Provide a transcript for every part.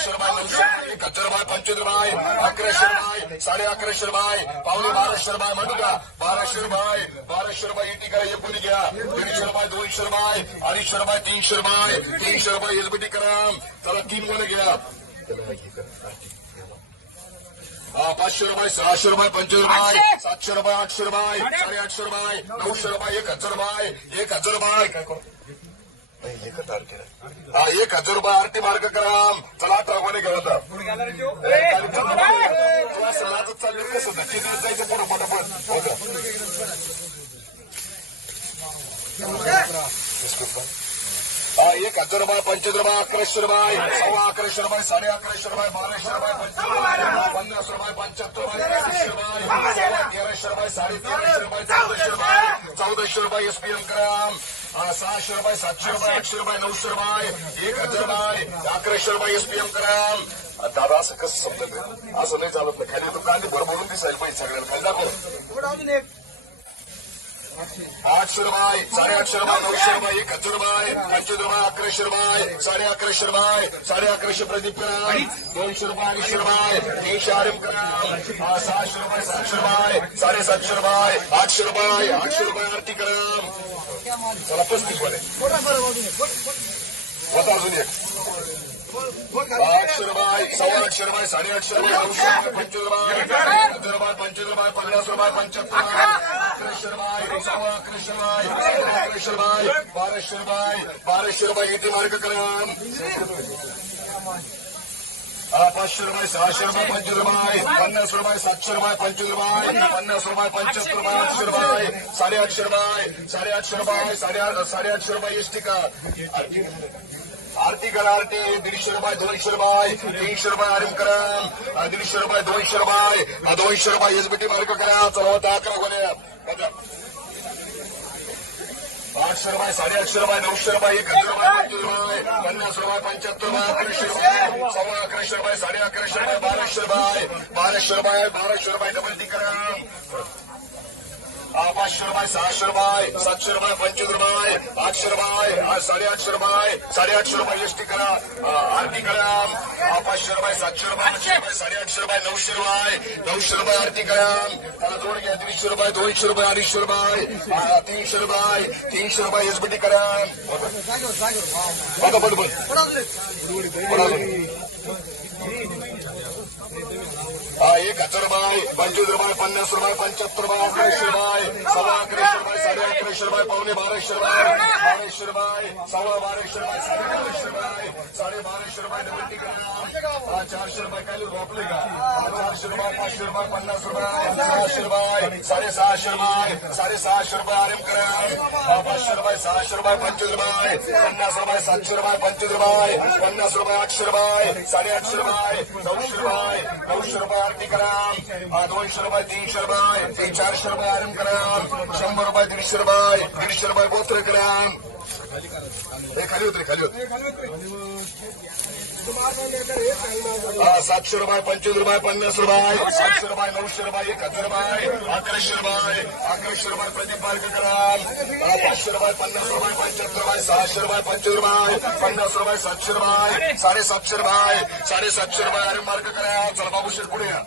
आठशे रुपये नऊशे रुपये एक हजार रुपये पंचवीस रुपये अकराशे रुपये साडे अकराशे रुपये पावणे बाराशे रुपये म्हणू का बाराशे रुपये बाराशे रुपये इटी करा एकूण घ्या. दीडशे रुपये दोनशे रुपये अडीचशे रुपये तीनशे रुपये तीनशे रुपये एसबीटी करा. तीन मुलं घ्या. हा, पाचशे रुपये सहाशे रुपये पंचवीस रुपये सातशे रुपये आठशे रुपये साडेआठशे रुपये नऊशे रुपये एक हजार रुपये एक हजार रुपये. नाही, एकच तारखेला. हा एक हजार रुपये आरती मार्ग करा चला अठरा कोणी घ्या आता ए, खाली चला. तुला सणाचंच चालू आहे कसं जायचं पुढं पटापट? बिस्कुट पण. एक हजार रुपये पंचवीस रुपये अकराशे रुपये सव्वा अकराशे रुपये साडे अकराशे रुपये बाराशे रुपये पंचवीस रुपये पन्नास रुपये पंच्याहत्तर रुपये रुपये तेराशे रुपये साडे तेराशे रुपये चौदाशे रुपये चौदाशे रुपये एसपीएम ग्राम. हा, सहाशे रुपये सातशे रुपये आठशे रुपये नऊशे रुपये एक हजार रुपये अकराशे रुपये एसपीएम ग्राम. दादा असं कसं समजत असं नाही चालत नाही खाली तू कांदे भरभरून दिसायला पाहिजे सगळ्यांना. खाली दाखव. आठशे रुपये साडे आठशे रुपये नऊशे रुपये एक हजार रुपये पंचवीस रुपये अकराशे रुपये साडे अकराशे रुपये साडे अकराशे प्रदीप कराम दोनशे रुपये अडीचशे रुपये तीनशे आरएम कराम हा, सहाशे रुपये सातशे रुपये साडेसातशे रुपये आठशे रुपये आठशे रुपये आरती कराम चला पस्तीसमध्ये होता अजून एक आठशे रुपये सव्वा आठशे रुपये साडे आठशे रुपये नऊशे रुपये पंचवीस रुपये हजार रुपये पंचवीस बाय पन्नास रुपये पंच्याहत्तर रुपये अकराशे रुपये सव्वा अकराशे रुपये सव्वा अकराशे रुपये बाराशे रुपये बाराशे रुपये इथे मार्ग करा हा, पाचशे रुपये सहाशे रुपये पंचवीस रुपये पन्नास रुपये सातशे रुपये पंचवीस रुपये पन्नास रुपये पंच्याहत्तर रुपये आठशे रुपये साडेआठशे रुपये रुपये साडे आठशे रुपये एसटी का आरती करा आरती. दीडशे रुपये दोनशे रुपये. तीनशे रुपये आरएम करा. दीडशे रुपये दोनशे रुपये. दोनशे रुपये एसबीटी मार्ग करा. चला होता अकरा गोण्या बघा. आठशे रुपये साडेआठशे रुपये नऊशे रुपये एक हजार रुपये रुपये पन्नास रुपये पंच्याहत्तर रुपये अकराशे रुपये सव्वा अकराशे रुपये साडे अकराशे रुपये बाराशे रुपये बाराशे रुपये बाराशे रुपये डबल ती करा. हा, पाचशे रुपये सहाशे रुपये सातशे रुपये पंचवीस रुपये आठशे रुपये हा, साडेआठशे रुपये साडेआठशे रुपये एसटी करा हा, आरती करा हा, पाचशे रुपये सातशे रुपये आठशे रुपये साडेआठशे रुपये नऊशे रुपये नऊशे रुपये आरती करा त्याला जोड घ्या दीडशे रुपये दोनशे रुपये अडीचशे रुपये हा, तीनशे रुपये तीनशे रुपये एसबीटी करा बघा बघ बघ हा एक हजार रुपये पंचवीस रुपये पन्नास रुपये पंच्याहत्तर रुपये अकराशे रुपये सव्वा अकराशे रुपये साडे अकराशे रुपये पावणे बाराशे रुपये सव्वा बाराशे साडे बाराशे रुपये साडे बाराशे डबल टिकट चारशे रुपये काय रोपले का? चारशे रुपये पाचशे रुपये पन्नास रुपये सहाशे रुपये साडेसहाशे रुपये साडेसहाशे रुपये आरएम करा. हा पाचशे रुपये सहाशे रुपये पंचवीस रुपये पन्नास रुपये सातशे रुपये पंचवीस रुपये पन्नास रुपये आठशे रुपये साडेआठशे रुपये नऊशे रुपये नऊशे रुपये आरती करा. हा, दोनशे रुपये तीनशे रुपये तीन चारशे रुपये आरएम करा. शंभर रुपये दीडशे रुपये दीडशे रुपये बोत्र हे खाली होते खाली होते सातशे रुपये पंचवीस रुपये पन्नास रुपये. सातशे रुपये नऊशे रुपये एक हजार रुपये अकराशे रुपये अकराशे रुपये प्रदीप मार्ग करा हा, पाचशे रुपये पन्नास रुपये पंच्याहत्तर रुपये सहाशे रुपये पंचवीस रुपये पन्नास रुपये सातशे रुपये साडेसातशे रुपये साडेसातशे रुपये अरे मार्ग करा चला बाबूशेठ पुढे या.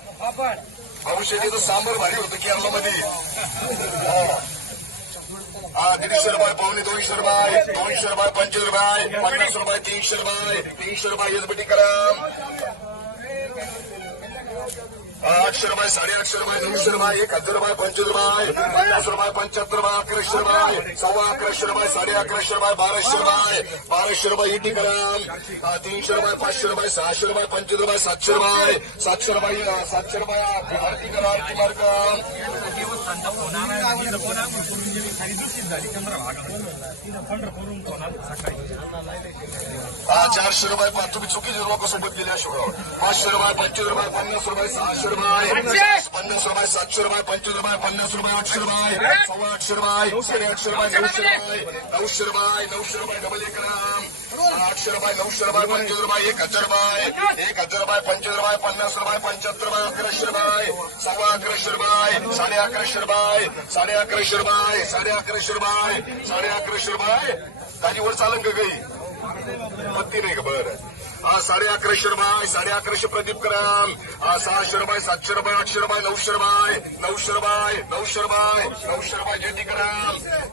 बाबूशेठीचं सांबर भारी होतं केरळमध्ये. दीडशे रुपये पावणे दोनशे रुपये दोनशे रुपये पंचवीस रुपये पन्नास रुपये तीनशे रुपये तीनशे रुपये एसबीटी करा आठशे रुपये साडे साडेआठशे रुपये नऊशे रुपये एक हजार रुपये पंचवीस रुपये पन्नास रुपये पंच्याहत्तर रुपये अकराशे रुपये सव्वा अकराशे रुपये साडे अकराशे रुपये बाराशे रुपये बाराशे रुपये इटी करा तीनशे रुपये पाचशे रुपये सहाशे रुपये पंचवीस रुपये सातशे रुपये सातशे रुपये सातशे रुपये आरती करा आरती मार्ग. हा चारशे रुपये पण तुम्ही चुकीचे लोक सोबत गेले अशोक पाचशे रुपये पंचवीस रुपये पन्नास रुपये सहाशे रुपये. पन्नास रुपये सातशे रुपये पंचवीस रुपये पन्नास रुपये आठशे रुपये. सव्वा आठशे रुपये साडे आठशे रुपये नऊशे रुपये नऊशे रुपये नऊशे रुपये डबल एक ग्राम आठशे रुपये नऊशे रुपये पंचवीस रुपये एक हजार रुपये. एक हजार रुपये पंचवीस रुपये पन्नास रुपये पंच्याहत्तर रुपये अकराशे रुपये. सव्वा अकराशे रुपये साडे अकराशे रुपये साडे अकराशे रुपये साडे अकराशे रुपये साडे अकराशे रुपये. गाडीवर चालन का काही पत्ती नाही का? बरं. आ, साडे अकराशे रुपये साडे अकराशे प्रदीप कराम सहाशे रुपये सातशे रुपये आठशे रुपये नऊशे रुपये नऊशे रुपये नऊशे रुपये नऊशे रुपये ज्योती कराम